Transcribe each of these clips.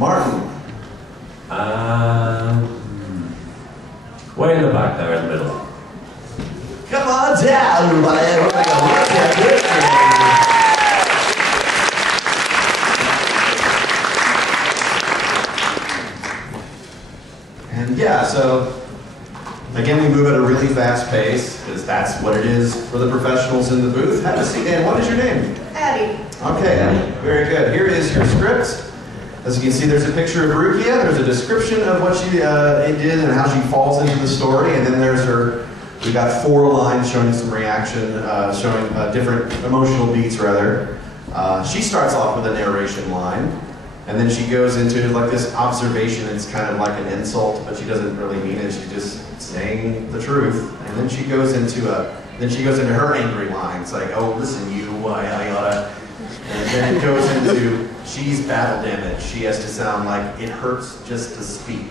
Martin. Way in the back there in the middle. Come on down, everybody. We're going to look at this. And yeah, so again, we move at a really fast pace because that's what it is for the professionals in the booth. Have a seat. And what is your name? Addie. Okay, Addie. Very good. Here is your script. As you can see, there's a picture of Rukia. There's a description of what she did and how she falls into the story. And then there's her, we got 4 lines showing some reaction, showing different emotional beats, rather. She starts off with a narration line. And then she goes into like this observation. It's kind of like an insult, but she doesn't really mean it. She's just saying the truth. And then she goes into her angry line. It's like, oh, listen, you, I oughta. And then it goes into, she's battle damaged. She has to sound like it hurts just to speak.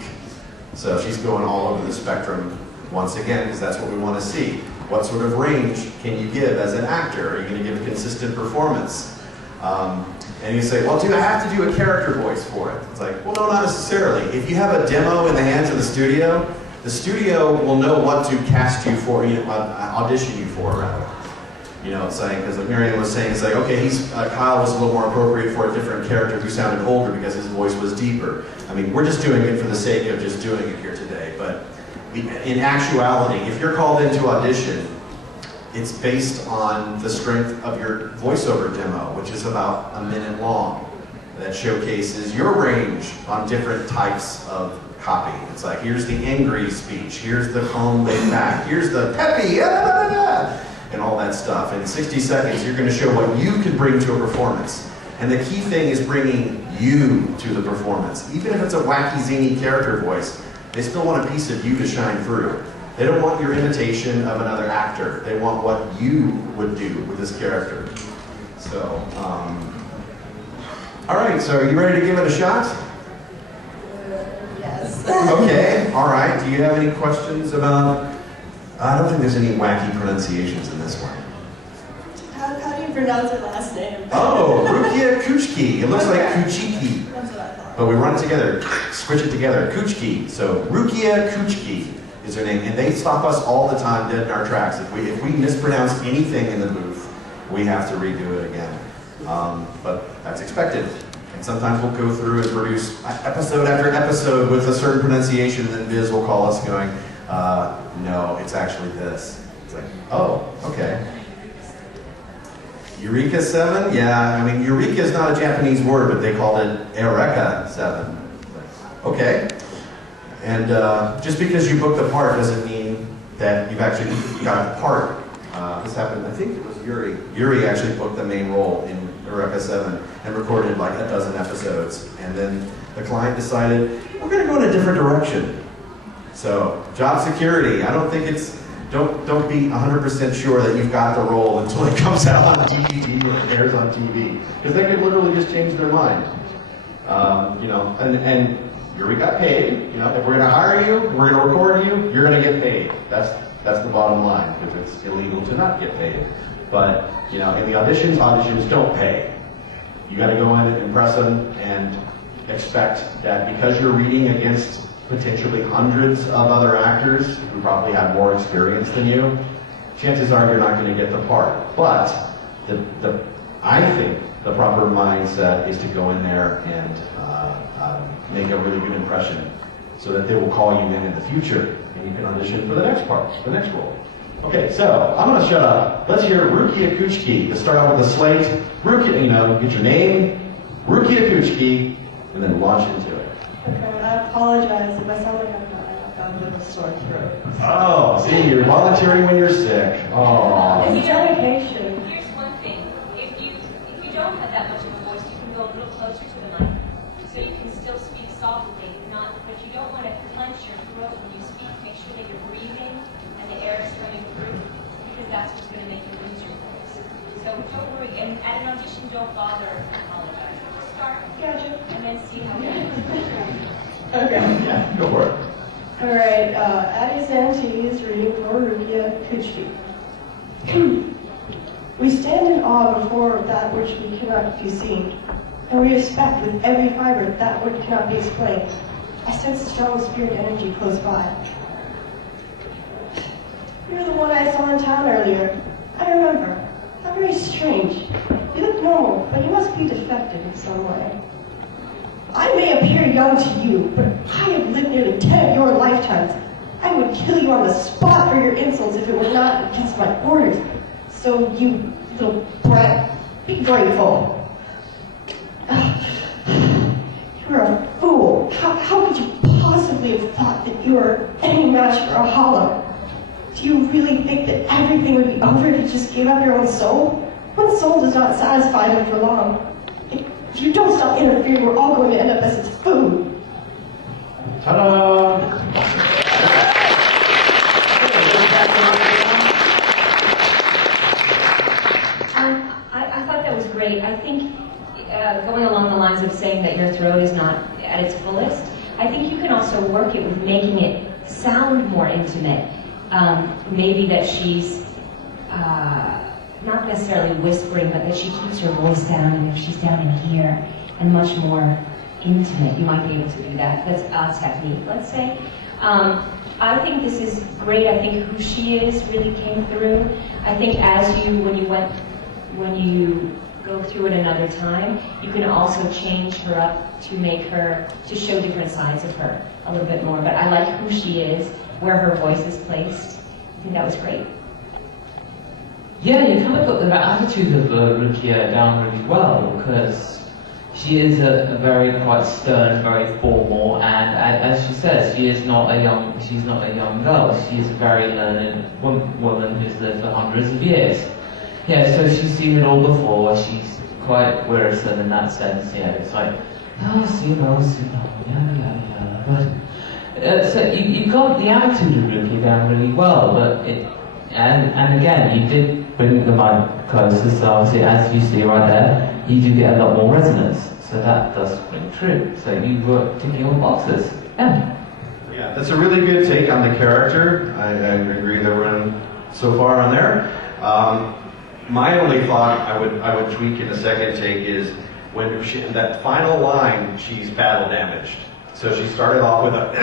So she's going all over the spectrum once again, because that's what we want to see. What sort of range can you give as an actor? Are you going to give a consistent performance? And you say, well, do I have to do a character voice for it? It's like, well, no, not necessarily. If you have a demo in the hands of the studio will know what to cast you for, audition you for, rather. You know, it's like, because like Marianne was saying, it's like, okay, Kyle was a little more appropriate for a different character who sounded older because his voice was deeper. I mean, we're just doing it for the sake of just doing it here today, but in actuality, if you're called into audition, it's based on the strength of your voiceover demo, which is about a minute long, that showcases your range on different types of copy. It's like, here's the angry speech, here's the calm laid back, here's the peppy, and all that stuff. In 60 seconds, you're going to show what you can bring to a performance. And the key thing is bringing you to the performance. Even if it's a wacky, zany character voice, they still want a piece of you to shine through. They don't want your imitation of another actor. They want what you would do with this character. So, all right, so are you ready to give it a shot? Yes. Okay, all right. Do you have any questions about, I don't think there's any wacky pronunciations in this one. How do you pronounce her last name? Oh, Rukia Kuchki. It looks like Kuchiki. That's what I thought. But we run it together, switch it together. Kuchki. So Rukia Kuchki is her name, and they stop us all the time dead in our tracks. If we mispronounce anything in the booth, we have to redo it again. But that's expected. And sometimes we'll go through and produce episode after episode with a certain pronunciation, and then Biz will call us going, no, it's actually this. It's like, oh, okay. Eureka 7? Yeah, I mean, Eureka is not a Japanese word, but they called it Eureka 7. Okay. And just because you booked the part doesn't mean that you've actually got the part. This happened, I think it was Yuri. Yuri actually booked the main role in Eureka 7 and recorded like a dozen episodes. And then the client decided, we're going to go in a different direction. So, job security, I don't think it's, don't be 100% sure that you've got the role until it comes out on DVD or it airs on TV. Because they could literally just change their mind. You know, and Yuri got paid. You know, if we're going to hire you, we're going to record you, you're going to get paid. That's the bottom line, because it's illegal to not get paid. But, you know, in the auditions don't pay. You got to go in and impress them and expect that because you're reading against potentially hundreds of other actors who probably have more experience than you, chances are you're not going to get the part. But I think the proper mindset is to go in there and make a really good impression so that they will call you in the future and you can audition for the next part, the next role. Okay, so I'm going to shut up. Let's hear Rukia Kuchki. Let's start out with a slate. Rukia, you know, get your name, Rukia Kuchki, and then launch into it. Okay, I apologize if I sound like I've got a little sore throat. Oh, see, you're volunteering when you're sick. Oh. It's dedication. Here's one thing. If you don't have that much of a voice, you can go a little closer to the mic. So you can still speak softly, but you don't want to clench your throat when you speak. Make sure that you're breathing and the air is running through, because that's what's going to make you lose your voice. So don't worry, and at an audition, don't bother apologizing. Just start, and then see how it goes. Okay. Yeah, go for it. All right, Addie Santee is reading for Rukia Kuchki. We stand in awe before that which we cannot be seen. and we respect with every fiber that which cannot be explained. I sense a strong spirit energy close by. You're the one I saw in town earlier. I remember. How very strange. You look normal, but you must be defective in some way. I may appear young to you, but I have lived nearly 10 of your lifetimes. I would kill you on the spot for your insults if it were not against my orders. So you little brat, be grateful. You're a fool. How could you possibly have thought that you were any match for a hollow? Do you really think that everything would be over if you just gave up your own soul? One soul does not satisfy them for long. If you don't stop interfering, we're all going to end up as its food. Ta-da! I thought that was great. I think going along the lines of saying that your throat is not at its fullest, I think you can also work it with making it sound more intimate. Maybe that she's not necessarily whispering, but that she keeps her voice down, and if she's down in here and much more intimate, you might be able to do that. That's a technique, let's say. I think this is great. I think who she is really came through. I think when you go through it another time, you can also change her up to show different sides of her a little bit more. But I like who she is, where her voice is placed. I think that was great. Yeah, you kind of got the attitude of Rukia down really well, because she is a very quite stern, very formal, and as she says, she's not a young girl. She is a very learned woman who's lived for hundreds of years. Yeah, so she's seen it all before. She's quite wearisome in that sense. Yeah, it's like, oh, yeah. But so you got the attitude of Rukia down really well, but and again, you did bring the mic closer, so obviously, as you see right there, you do get a lot more resonance. So that does ring true. So you were ticking all the boxes. Yeah. Yeah, that's a really good take on the character. I agree with everyone so far on there. My only thought I would tweak in the second take is when that final line, she's battle damaged. So she started off with a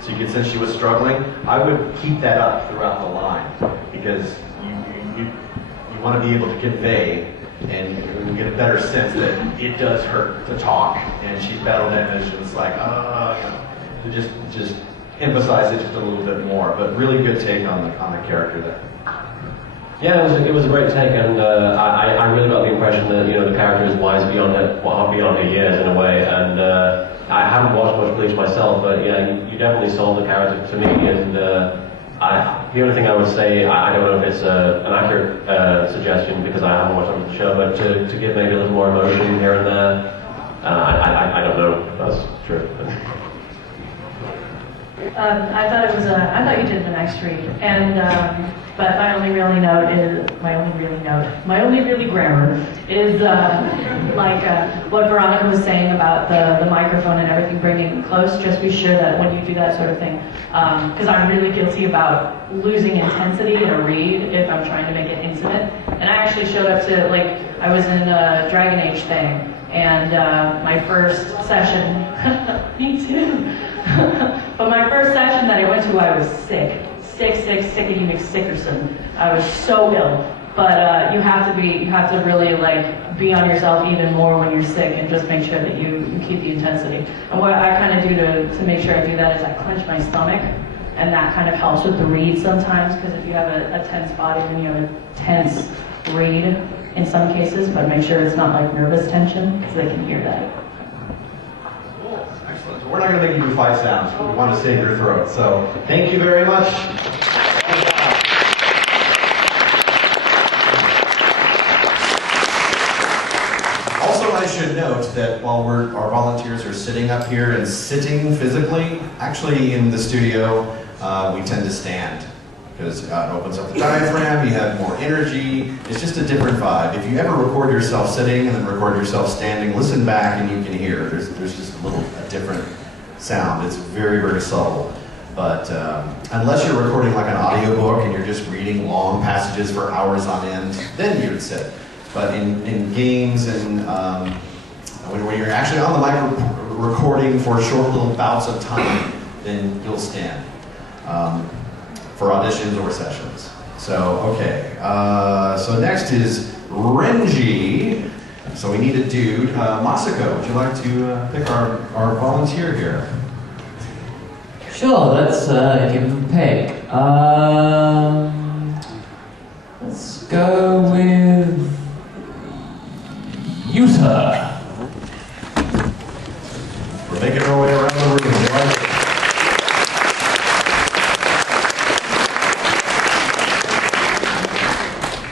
so you could sense she was struggling. I would keep that up throughout the line, because you want to be able to convey and get a better sense that it does hurt to talk, and she's battle damaged, and it's like, just emphasize it just a little bit more. But really good take on the character there. Yeah, it was a great take, and I really got the impression that the character is wise beyond her years in a way. And I haven't watched much Bleach myself, but yeah, you definitely sold the character to me. And the only thing I would say, I don't know if it's an accurate suggestion because I haven't watched much of the show, but to give maybe a little more emotion here and there. I don't know if that's true. I thought you did the next read, and but my only really grammar is what Veronica was saying about the microphone and everything, bringing it close. Just be sure that when you do that sort of thing, because I'm really guilty about losing intensity in a read if I'm trying to make it intimate. And I actually showed up to, I was in a Dragon Age thing, and my first session, me too. But my first session that I went to, I was sick of you, Sickerson. I was so ill. But you have to really be on yourself even more when you're sick, and just make sure that you keep the intensity. And what I kind of do to make sure I do that is I clench my stomach, and that kind of helps with the read sometimes, because if you have a tense body, then you have a tense read in some cases, but make sure it's not nervous tension, because they can hear that. We're not going to make you do 5 sounds. We want to save your throat. So thank you very much. Also, I should note that while our volunteers are sitting up here and sitting physically, actually in the studio, we tend to stand, because it opens up the diaphragm, you have more energy. It's just a different vibe. If you ever record yourself sitting and then record yourself standing, listen back and you can hear. There's just a different sound. It's very, very subtle. But unless you're recording an audiobook and you're just reading long passages for hours on end, then you would sit. But in games and when you're actually on the mic recording for short little bouts of time, then you'll stand for auditions or sessions. So, okay. So next is Renji. So we need a dude. Masako, would you like to pick our volunteer here? Sure, let's give him a pick. Let's go with Yuta. We're making our way around the room.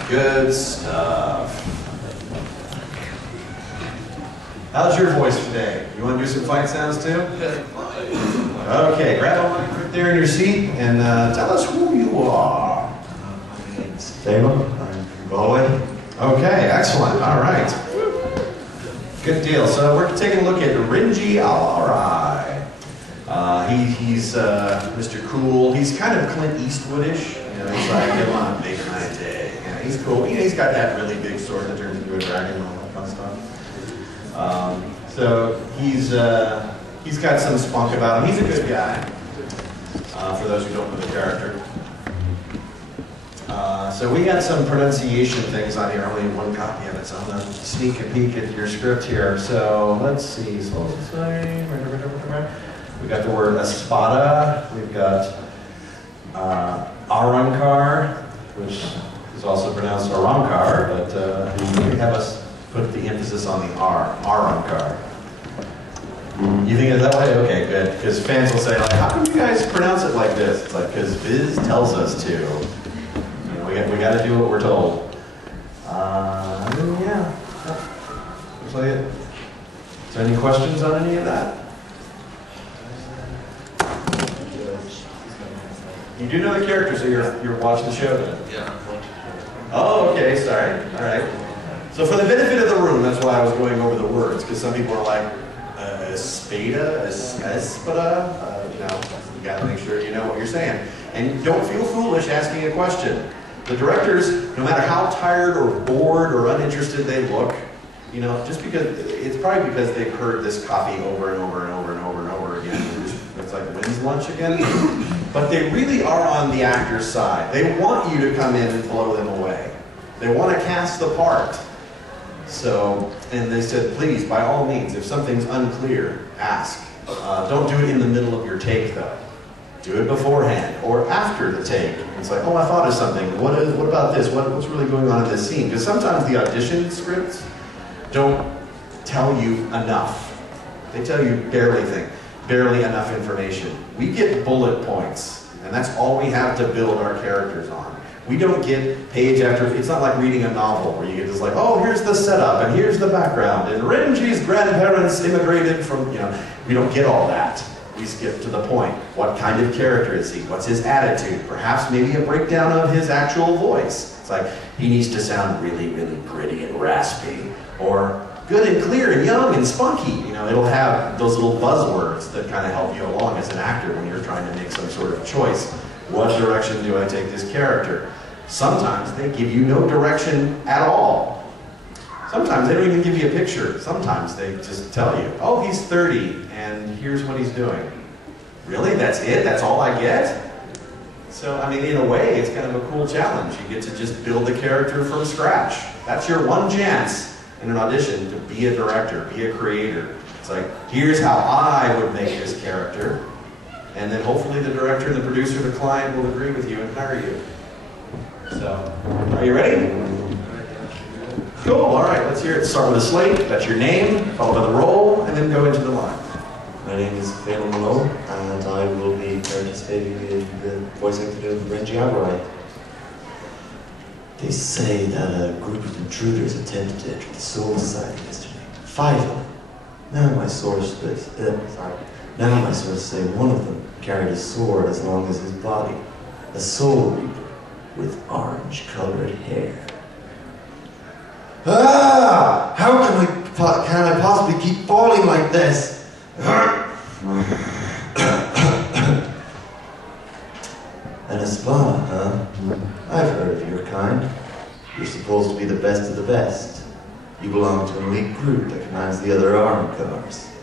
Good stuff. How's your voice today? You want to do some fight sounds too? Okay, grab a mic right there in your seat and tell us who you are. My name's David. I'm from Galway. Okay, excellent. All right. Good deal. So we're taking a look at Renji Alarai. He's Mr. Cool. He's kind of Clint Eastwoodish. You know, he's like, come on, make my day. You know, he's cool. You know, he's got that really big sword that turns into a dragon and all that fun stuff. So he's got some spunk about him. He's a good guy, for those who don't know the character. So we got some pronunciation things on here, only one copy of it, so I'm going to sneak a peek at your script here. So let's see, we got the word espada, we've got arankar, which is also pronounced arankar, but we have us put the emphasis on the R, arankar. You think it's that way? Okay, good. Because fans will say, like, how come you guys pronounce it like this? It's like, because Viz tells us to. You know, we got to do what we're told. Yeah. Looks like it. Is there any questions on any of that? You do know the character, so you're watching the show then? Yeah. Oh, okay, sorry. All right. So for the benefit of the room, that's why I was going over the words, because some people are like, espada, espada, you know, you got to make sure you know what you're saying. And don't feel foolish asking a question. The directors, no matter how tired or bored or uninterested they look, you know, just because, it's probably because they've heard this copy over and over and over and over and over again. It's like, when's lunch again? But they really are on the actor's side. They want you to come in and blow them away. They want to cast the part. So, and they said, please, by all means, if something's unclear, ask. Don't do it in the middle of your take, though. Do it beforehand or after the take. It's like, oh, I thought of something. What about this? What's really going on in this scene? Because sometimes the audition scripts don't tell you enough. They tell you barely enough information. We get bullet points, and that's all we have to build our characters on. We don't get page after, it's not like reading a novel where you get this like, oh, here's the setup, and here's the background, and Renji's grandparents immigrated from, you know, we don't get all that. We skip to the point. What kind of character is he? What's his attitude? Perhaps maybe a breakdown of his actual voice. It's like, he needs to sound really, really gritty and raspy, or good and clear and young and spunky. You know, it'll have those little buzzwords that kind of help you along as an actor when you're trying to make some sort of choice. What direction do I take this character? Sometimes they give you no direction at all. Sometimes they don't even give you a picture. Sometimes they just tell you, oh, he's 30 and here's what he's doing. Really? That's it? That's all I get? So, I mean, in a way, it's kind of a cool challenge. You get to just build the character from scratch. That's your one chance in an audition to be a director, be a creator. It's like, here's how I would make this character. And then hopefully the director, the producer, the client will agree with you and hire you. So, are you ready? Cool, all right, let's hear it. Start with a slate, that's your name, followed by the role, and then go into the line. My name is Veronica, and I will be participating in the voice acting of Renji Alarai. They say that a group of intruders attempted to enter the Soul Society yesterday. 5 of them. Now my sources say one of them carried a sword as long as his body. A soul reaper with orange-colored hair. Ah! How can I possibly keep falling like this? An espada, huh? I've heard of your kind. You're supposed to be the best of the best. You belong to an elite group that commands the other armored cars.